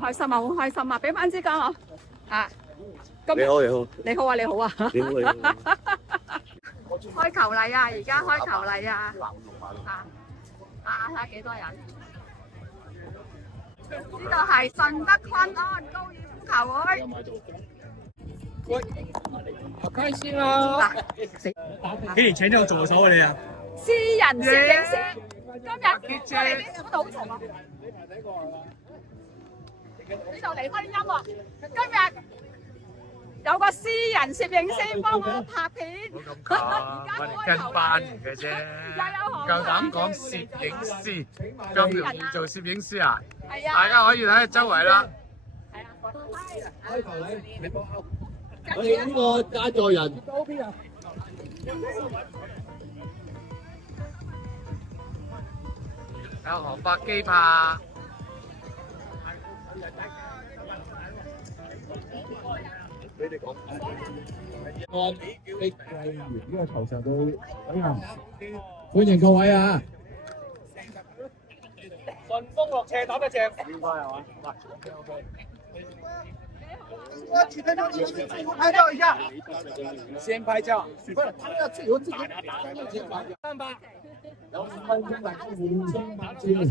開心啊，好開心啊！俾翻支膠我嚇。你好，你好。你好啊，你好啊。你好，你好。開球禮啊！而家開球禮啊！睇下幾多人？呢度係順德坤安高爾夫球會。好開心啊！幾年請咗助手啊你啊？私人攝影師，今日我哋呢度好嘈啊！呢度離開啲音樂，今日有個私人攝影師幫我拍片。而家我哋跟班嚟嘅啫，夠膽講攝影師，咁容易做攝影師啊？係啊！大家可以睇下周圍啦。係啊！開球禮，我哋呢個贊助人。有航拍機拍。你哋講。按碧桂園呢個球場度舉行，歡迎各位啊！順風落斜打得正。應該係嘛？我幾分鐘前自由拍照一下，先拍照，不是他們要自由自己先拍照。300，有5分鐘大家互相拍照。今日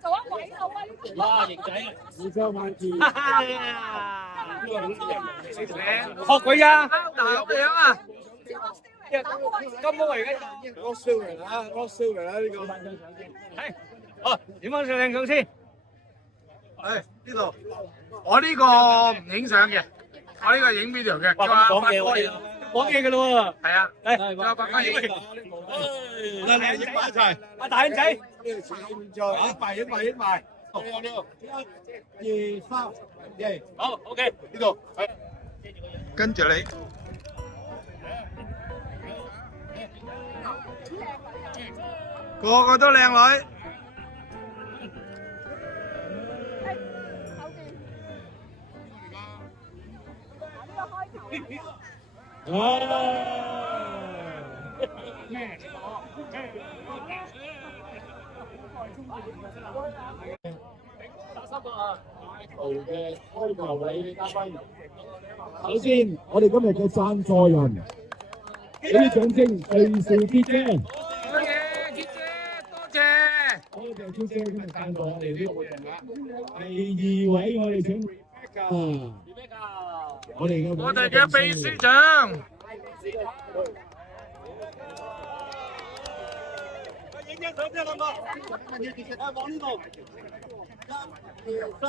做咗鬼路啊！哇，型仔，互相拍照。學鬼呀！大咁樣啊！金毛嚟嘅。Rock Silver 啊 ，Rock Silver 啊，呢個。係，哦，點樣上靚相先？呢度，我呢個唔影相嘅，我呢個影 video 嘅。講嘢喎，講嘢嘅咯喎。係啊，嚟，有白雞影。嗱，你影埋一齊。阿大兄仔，影埋。1、2、3，好 ，OK，呢度，跟住你。個個都靚女。嘅開球禮嘉賓，首先我哋今日嘅贊助人，俾啲掌聲，最少啲姐。多謝傑姐，多謝。多謝傑姐今日贊助我哋呢個活動啦。第2位我哋請 Rebecca， 我哋嘅秘書長。影張相先，兩個。往呢度。1、2、3。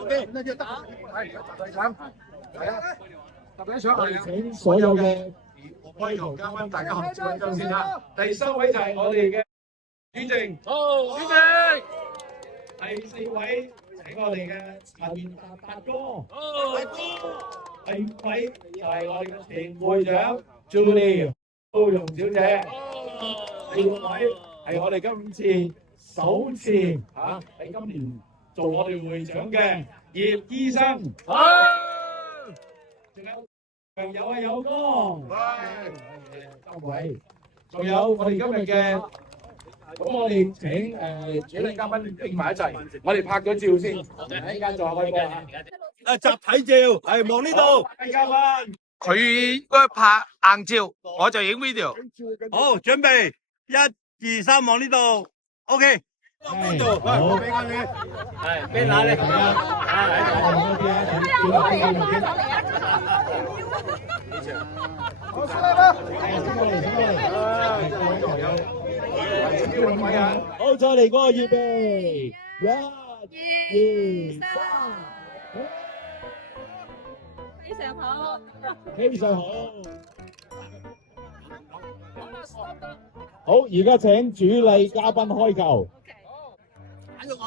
OK，那就打。係啊，特別想我哋請所有嘅開球嘉賓，大家合照一張先啦。第3位就係我哋嘅主席，主席。第4位請我哋嘅陳達哥，第5位就係我哋嘅前會長 Julie 高容小姐，第6位係我哋今次首次喺今年做我哋會長嘅葉醫生，仲有朋友啊友哥，各位，仲有我哋今日嘅，咁我哋請主禮嘉賓拎埋一齊，我哋拍咗照先，一陣間再開波啊！集體照，係望呢度。嘉賓，佢應該拍硬照，我就影 video。好，準備1、2、3，望呢度。OK。好，俾我你，係邊哪咧？好，出嚟啦！好，再嚟個預備，1、2、3，非常好，非常好。好，而家請主禮嘉賓開球。揀咗我。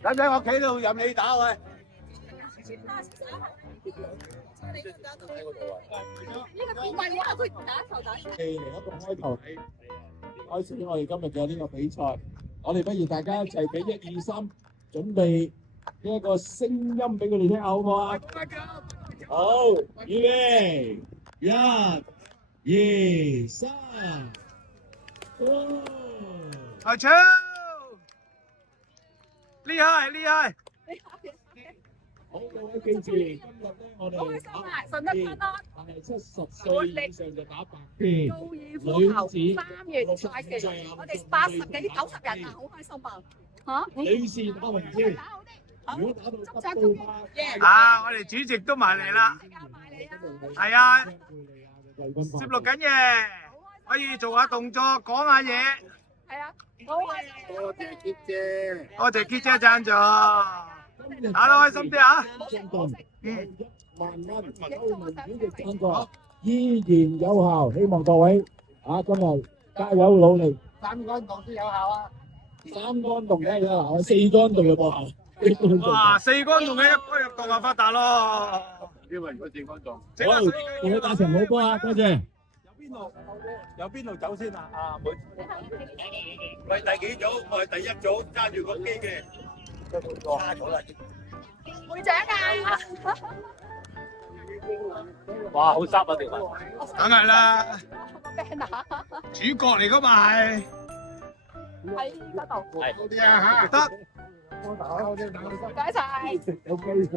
使唔使我企度任你打喂？嚟一個開球禮，開始我哋今日嘅呢個比賽。我哋不如大家一齊俾1、2、3，準備一個聲音俾佢哋聽下，好唔好啊？好，預備，1、2、3，好球！厲害厲害！好，各位記住，今日咧我哋好開心啊！順德坤安係70歲以上就打白片，高爾夫球3月賽事，我哋80幾90人啊，好開心啊！嚇，女士打紅先。打好啲，如果打到北部花，啊，我哋主席都埋嚟啦，係啊，攝錄緊嘢，可以做下動作，講下嘢。係啊，好開心。多謝傑姐，多謝傑姐贊助，打得開心啲啊！運動嗯。 1萬蚊，歐盟主席贊助依然有效，希望各位今日加油努力。三個運動先有效啊！ 3個運動嘅有效，4個運動有冇效？哇，4個運動嘅一個入動就發達咯！因為如果4個運動，好，各位打成好波啊！多謝。有邊路走先啊？阿妹，我係第幾組？我係第一組，揸住個機嘅，差咗啦。會長啊！哇，好濕啊條文。梗係啦，個 banner 主角嚟噶嘛係。喺嗰度。係好啲啊嚇！得。唔該晒。有機打。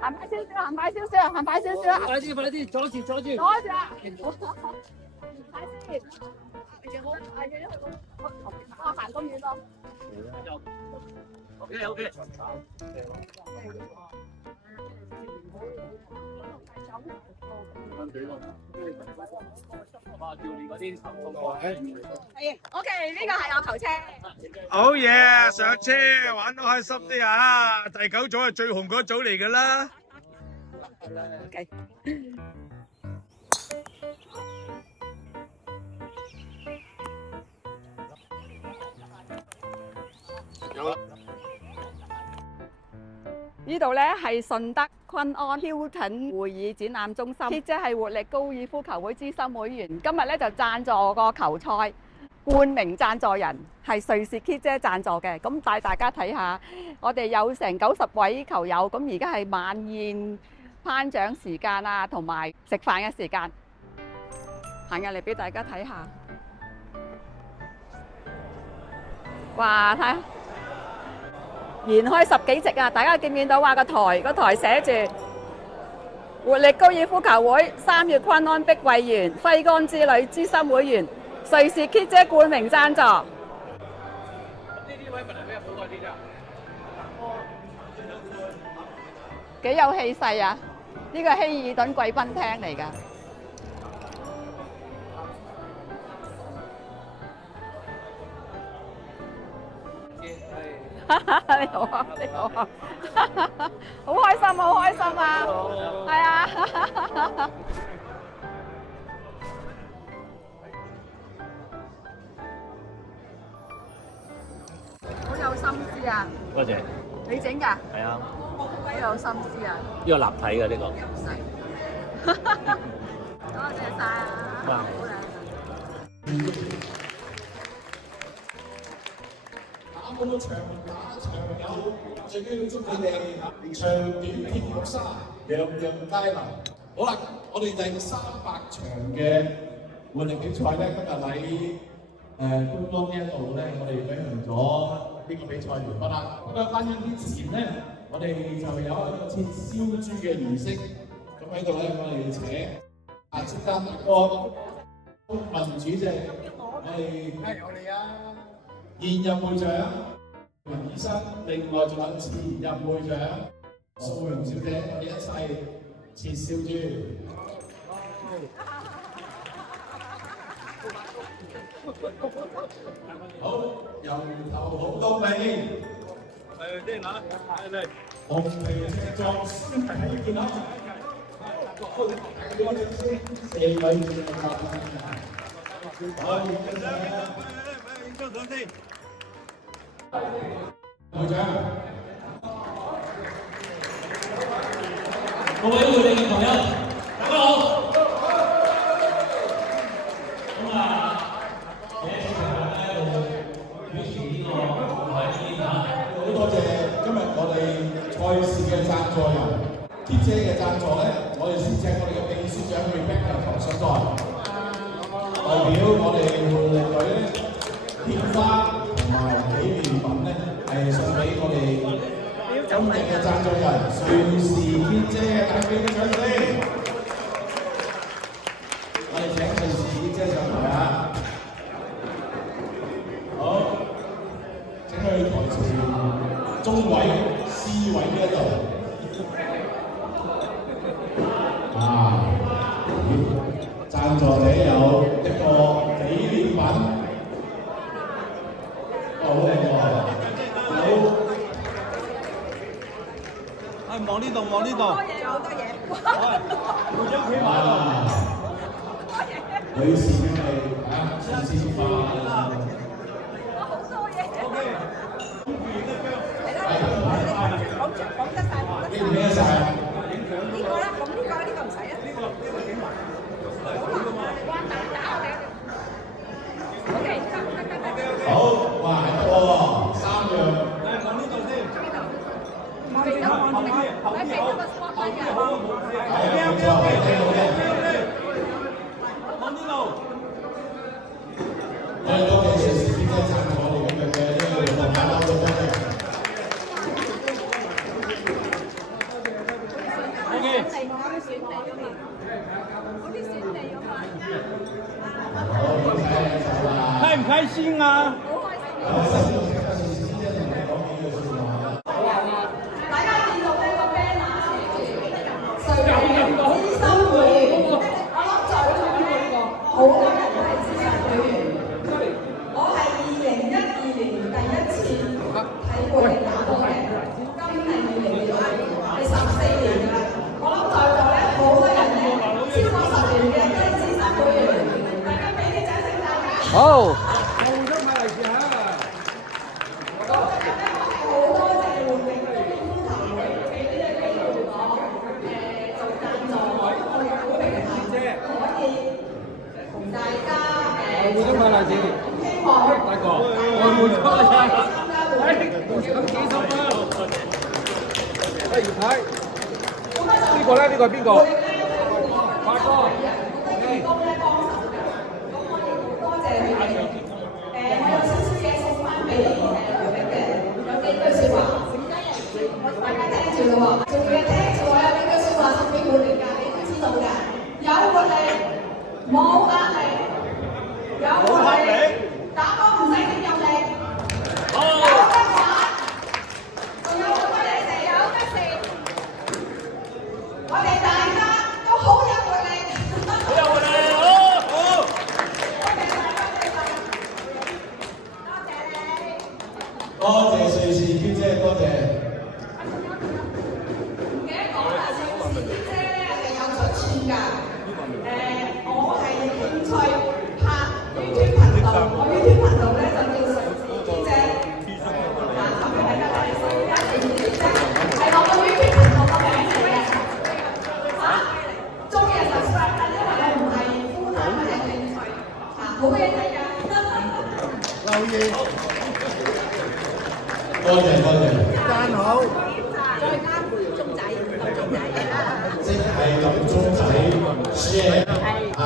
行快少少，行快少少，行快少少。快啲，阻住。攞住啊！快先。我行咁遠咯。 OK。哇！教練嗰啲頭痛喎。係 ，OK， 呢個係我球車。好嘢，上車玩得開心啲啊！第9組係最紅嗰組嚟㗎啦。OK。呢度咧係順德坤安 Hilton 會議展覽中心，Kit 姐係活力高爾夫球會資深會員，今日咧就贊助個球賽，冠名贊助人係瑞士 Kit 姐贊助嘅，咁帶大家睇下，我哋有成90位球友，咁而家係晚宴頒獎時間啊，同埋食飯嘅時間，行入嚟俾大家睇下，哇，睇下。 延開10幾席啊！大家見唔見到話個台寫住活力高爾夫球會3月坤安碧桂園揮桿之旅資深會員瑞士 Kit 姐冠名贊助。呢位問題咩好耐啲咋？幾有氣勢啊！呢個希爾頓貴賓廳嚟㗎。 你好啊，你好啊，好開心啊，好開心啊，係啊，好有心思啊，多謝。你整㗎？係啊，好有心思啊，呢個立體嘅呢個。多謝晒啊，好靚啊！ 打嗰場有最緊要祝佢哋長短偏玉沙，樣樣皆能。好啦，我哋第300場嘅活力比賽咧，今日喺官方呢一度咧，我哋舉行咗呢個比賽完畢啦。咁啊，翻緊之前咧，我哋就有一個切燒豬嘅儀式。咁喺度咧，我哋請接單大哥民主席，我哋現任會長文醫生，另外仲有前任會長蘇榮小姐，我哋一齊切燒豬。好，由頭好到尾。係嗱，嚟紅皮赤壯，身體健康。4位會長，各位會理嘅朋友，大家好。咁啊，第一次食飯咧，就表示呢個舞台呢好多謝今日我哋賽事嘅贊助人 Kit 姐嘅贊助咧，我哋先請我哋嘅秘書長Rebecca上台，代表我哋活力隊咧。望呢度。好多嘢。會長企埋度。女士嘅係啊，先先化。好多嘢。OK。講得晒，講得晒。影唔影得晒？呢個啦，咁呢個唔使啊。哇！打我哋。OK，得。好，哇，得喎，3樣。望呢度先。我哋都望住佢，我俾咗個 spotlight 嘅。係冇錯，望呢度。我哋多謝瑞士先生贊助我哋今日嘅呢個活動啊，多謝。OK。開唔開心啊？大家見到呢個 banner 寫住資深會員，我諗在座咧好多人都係資深會員。我係2012年第一次睇活力打波嘅，今年2022係14年㗎啦。我諗在座咧好多人咧超過10年嘅都係資深會員，大家俾啲掌聲大家。好。會長派利是，大哥，我會長派利是，咁幾十蚊。葉太，呢個咧？呢個係邊個？發哥。多謝你哋。我有少少嘢送翻俾有幾句説話，大家聽住啦喎，仲要聽住我有幾句説話送俾活力㗎，你都知道㗎。有活力，冇壓力。有活力，打波唔使點用力，有得玩，仲有好多嘢食，有得食。我哋大家都好有活力，好有活力，好。多謝晒，多謝瑞士娟姐，多謝。唔記得講啦，瑞士娟姐咧係有出處㗎。我係興趣。YouTube 頻道，我 YouTube 頻道咧就叫瑞士娟姐，咁大家睇先，瑞士娟姐係我個 YouTube 頻道個名嚟嘅。中意 subscribe 啦，因為我唔係負擔，我係興趣，好嘢睇㗎。留意。多謝多謝。讚好。再加鐘仔，鐘仔即係撳鐘仔 share 啊，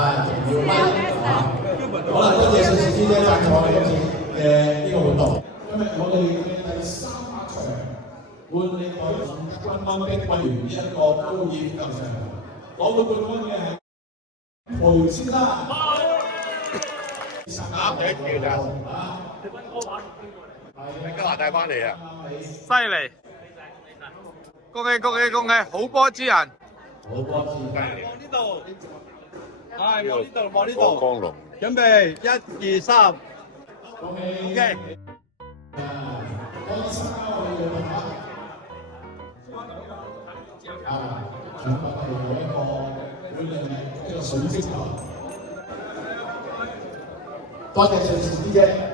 仲要 like 啊。好啦，多謝瑞士娟姐贊助我哋今次嘅呢個活動。今日我哋嘅第3場換力隊軍軍逼為完呢一個高爾夫球場，攞到冠軍嘅係裴先生。啱嘅叫咋？喺加拿大翻嚟啊！犀利！恭喜恭喜恭喜！好波之人。好波之人。望呢度，係望呢度，望呢度。光龍。準備1、2、3。OK。獎品係有一個會令一個水晶球。多謝瑞士娟姐。